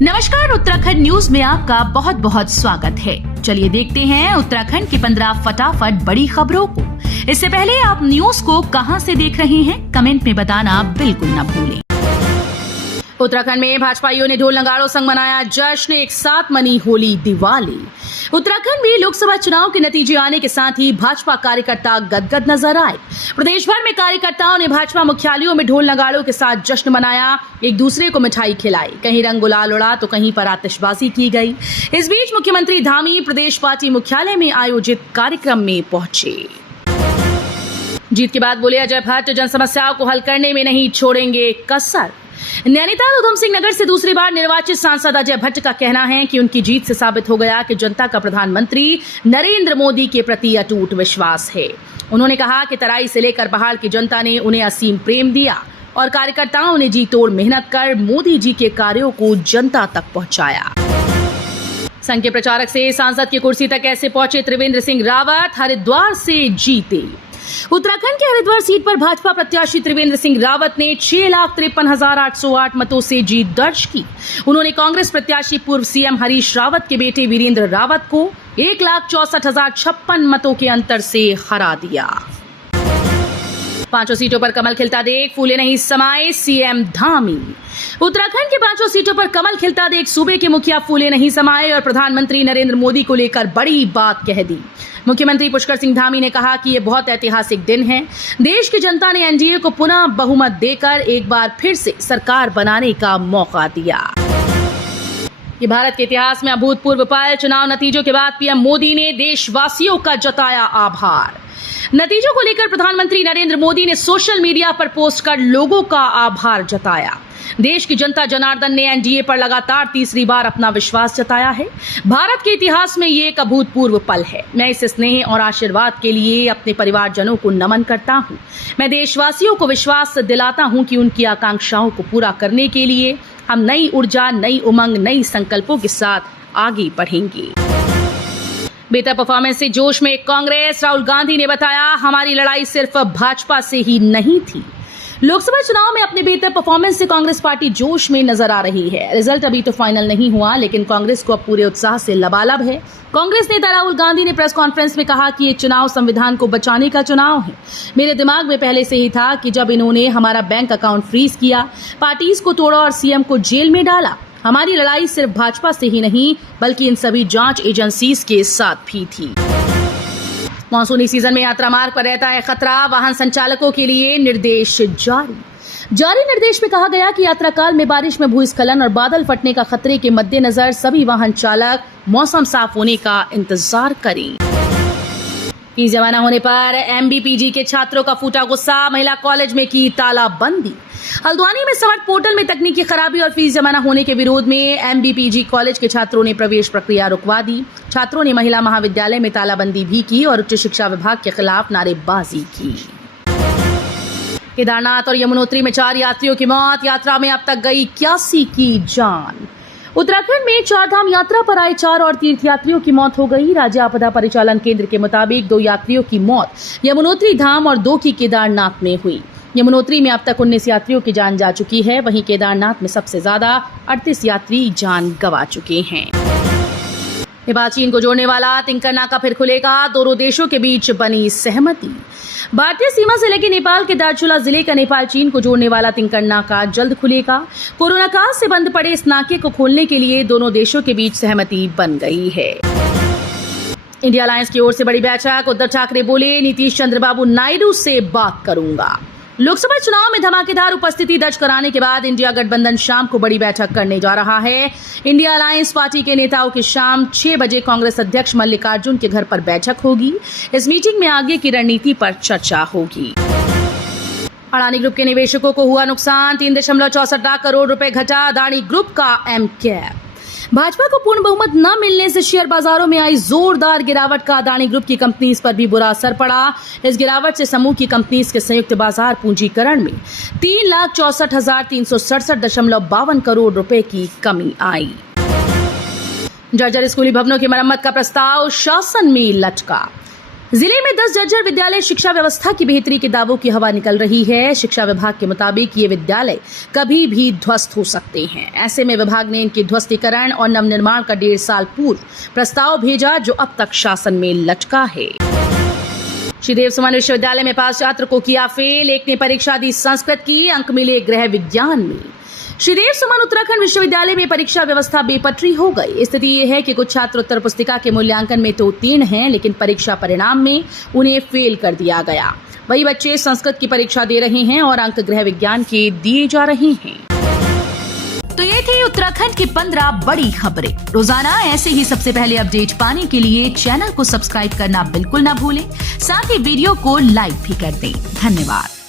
नमस्कार, उत्तराखंड न्यूज में आपका बहुत बहुत स्वागत है। चलिए देखते हैं उत्तराखंड की 15 फटाफट बड़ी खबरों को। इससे पहले आप न्यूज को कहां से देख रहे हैं, कमेंट में बताना बिल्कुल न भूलें। उत्तराखंड में भाजपाइयों ने ढोल नगाड़ों संग मनाया जश्न, एक साथ मनी होली दिवाली। उत्तराखंड में लोकसभा चुनाव के नतीजे आने के साथ ही भाजपा कार्यकर्ता गदगद नजर आए। प्रदेश भर में कार्यकर्ताओं ने भाजपा मुख्यालयों में ढोल नगाड़ों के साथ जश्न मनाया, एक दूसरे को मिठाई खिलाई, कहीं रंग गुलाल उड़ा तो कहीं पर आतिशबाजी की गई। इस बीच मुख्यमंत्री धामी प्रदेश पार्टी मुख्यालय में आयोजित कार्यक्रम में पहुंचे। जीत के बाद बोले अजय भट्ट, जन समस्याओं को हल करने में नहीं छोड़ेंगे कसर। नैनीताल उधम सिंह नगर से दूसरी बार निर्वाचित सांसद अजय भट्ट का कहना है कि उनकी जीत से साबित हो गया कि जनता का प्रधानमंत्री नरेंद्र मोदी के प्रति अटूट विश्वास है। उन्होंने कहा कि तराई से लेकर पहाड़ की जनता ने उन्हें असीम प्रेम दिया और कार्यकर्ताओं ने जी तोड़ मेहनत कर मोदी जी के कार्यों को जनता तक पहुंचाया। संघ के प्रचारक से सांसद की कुर्सी तक कैसे पहुंचे त्रिवेंद्र सिंह रावत, हरिद्वार से जीते। उत्तराखंड के हरिद्वार सीट पर भाजपा प्रत्याशी त्रिवेंद्र सिंह रावत ने 6,53,808 मतों से जीत दर्ज की। उन्होंने कांग्रेस प्रत्याशी पूर्व सीएम हरीश रावत के बेटे वीरेंद्र रावत को 1,64,056 मतों के अंतर से हरा दिया। 5 सीटों पर कमल खिलता देख फूले नहीं समाये सीएम धामी। उत्तराखंड के 5 सीटों पर कमल खिलता देख सूबे के मुखिया फूले नहीं समाये और प्रधानमंत्री नरेंद्र मोदी को लेकर बड़ी बात कह दी। मुख्यमंत्री पुष्कर सिंह धामी ने कहा कि यह बहुत ऐतिहासिक दिन है। देश की जनता ने एनडीए को पुनः बहुमत देकर एक बार फिर से सरकार बनाने का मौका दिया। ये भारत के इतिहास में अभूतपूर्व पल। चुनाव नतीजों के बाद पीएम मोदी ने देशवासियों का जताया आभार। नतीजों को लेकर प्रधानमंत्री नरेंद्र मोदी ने सोशल मीडिया पर पोस्ट कर लोगों का आभार जताया। देश की जनता जनार्दन ने एनडीए पर लगातार तीसरी बार अपना विश्वास जताया है। भारत के इतिहास में ये एक अभूतपूर्व पल है। मैं इस स्नेह और आशीर्वाद के लिए अपने परिवारजनों को नमन करता हूं। मैं देशवासियों को विश्वास दिलाता हूं कि उनकी आकांक्षाओं को पूरा करने के लिए हम नई ऊर्जा, नई उमंग, नई संकल्पों के साथ आगे बढ़ेंगे। बेहतर परफॉर्मेंस से जोश में कांग्रेस, राहुल गांधी ने बताया, हमारी लड़ाई सिर्फ भाजपा से ही नहीं थी। लोकसभा चुनाव में अपने बेहतर परफॉर्मेंस से कांग्रेस पार्टी जोश में नजर आ रही है। रिजल्ट अभी तो फाइनल नहीं हुआ, लेकिन कांग्रेस को अब पूरे उत्साह से लबालब है। कांग्रेस नेता राहुल गांधी ने प्रेस कॉन्फ्रेंस में कहा कि ये चुनाव संविधान को बचाने का चुनाव है। मेरे दिमाग में पहले से ही था कि जब इन्होंने हमारा बैंक अकाउंट फ्रीज किया, पार्टीज को तोड़ा और सीएम को जेल में डाला, हमारी लड़ाई सिर्फ भाजपा से ही नहीं बल्कि इन सभी जांच एजेंसीज के साथ भी थी। मानसूनी सीजन में यात्रा मार्ग पर रहता है खतरा, वाहन संचालकों के लिए निर्देश जारी निर्देश में कहा गया कि यात्रा काल में बारिश में भूस्खलन और बादल फटने का खतरे के मद्देनजर सभी वाहन चालक मौसम साफ होने का इंतजार करें। फीस जमा न होने पर एमबीपीजी के छात्रों का फूटा गुस्सा, महिला कॉलेज में की तालाबंदी। हल्द्वानी में समर्थ पोर्टल में तकनीकी खराबी और फीस जमा न होने के विरोध में एमबीपीजी कॉलेज के छात्रों ने प्रवेश प्रक्रिया रुकवा दी। छात्रों ने महिला महाविद्यालय में तालाबंदी भी की और उच्च शिक्षा विभाग के खिलाफ नारेबाजी की। केदारनाथ और यमुनोत्री में 4 यात्रियों की मौत, यात्रा में अब तक गई 81 की जान। उत्तराखंड में 4 धाम यात्रा पर आए 4 और तीर्थयात्रियों की मौत हो गई। राज्य आपदा परिचालन केंद्र के मुताबिक 2 यात्रियों की मौत यमुनोत्री धाम और 2 की केदारनाथ में हुई। यमुनोत्री में अब तक 19 यात्रियों की जान जा चुकी है, वहीं केदारनाथ में सबसे ज्यादा 38 यात्री जान गंवा चुके हैं। नेपाल चीन को जोड़ने वाला तिंकर नाका फिर खुलेगा, दोनों देशों के बीच बनी सहमति। भारतीय सीमा से लगे नेपाल के दार्चुला जिले का नेपाल चीन को जोड़ने वाला तिंकर नाका जल्द खुलेगा। कोरोना काल से बंद पड़े इस नाके को खोलने के लिए दोनों देशों के बीच सहमति बन गई है। इंडिया अलायंस की ओर से बड़ी बैठक, उद्धव ठाकरे बोले, नीतीश चंद्रबाबू नायडू से बात करूंगा। लोकसभा चुनाव में धमाकेदार उपस्थिति दर्ज कराने के बाद इंडिया गठबंधन शाम को बड़ी बैठक करने जा रहा है। इंडिया अलायंस पार्टी के नेताओं की शाम 6 बजे कांग्रेस अध्यक्ष मल्लिकार्जुन के घर पर बैठक होगी। इस मीटिंग में आगे की रणनीति पर चर्चा होगी। अडानी ग्रुप के निवेशकों को हुआ नुकसान, 3.64 लाख करोड़ रुपए घटा अडानी ग्रुप का एम कैप। भाजपा को पूर्ण बहुमत न मिलने से शेयर बाजारों में आई जोरदार गिरावट का अडानी ग्रुप की कंपनीज पर भी बुरा असर पड़ा। इस गिरावट से समूह की कंपनीज के संयुक्त बाजार पूंजीकरण में 3,64,367.52 करोड़ रुपए की कमी आई। जर्जर स्कूली भवनों की मरम्मत का प्रस्ताव शासन में लटका। जिले में 10 जर्जर विद्यालय शिक्षा व्यवस्था की बेहतरी के दावों की हवा निकल रही है। शिक्षा विभाग के मुताबिक ये विद्यालय कभी भी ध्वस्त हो सकते हैं। ऐसे में विभाग ने इनके ध्वस्तीकरण और नवनिर्माण का 1.5 साल पूर्व प्रस्ताव भेजा, जो अब तक शासन में लटका है। श्री देव सुमन विश्वविद्यालय में 5 छात्र को किया फेल। एक ने परीक्षा दी संस्कृत की, अंक मिले गृह विज्ञान में। श्री देव सुमन उत्तराखंड विश्वविद्यालय में परीक्षा व्यवस्था बेपटरी हो गई। स्थिति ये है कि कुछ छात्र उत्तर पुस्तिका के मूल्यांकन में तो उत्तीर्ण हैं, लेकिन परीक्षा परिणाम में उन्हें फेल कर दिया गया। वही बच्चे संस्कृत की परीक्षा दे रहे हैं और अंक गृह विज्ञान के दिए जा रहे हैं। तो ये थी उत्तराखंड की 15 बड़ी खबरें। रोजाना ऐसे ही सबसे पहले अपडेट पाने के लिए चैनल को सब्सक्राइब करना बिल्कुल ना भूलें। साथ ही वीडियो को लाइक भी कर दें। धन्यवाद।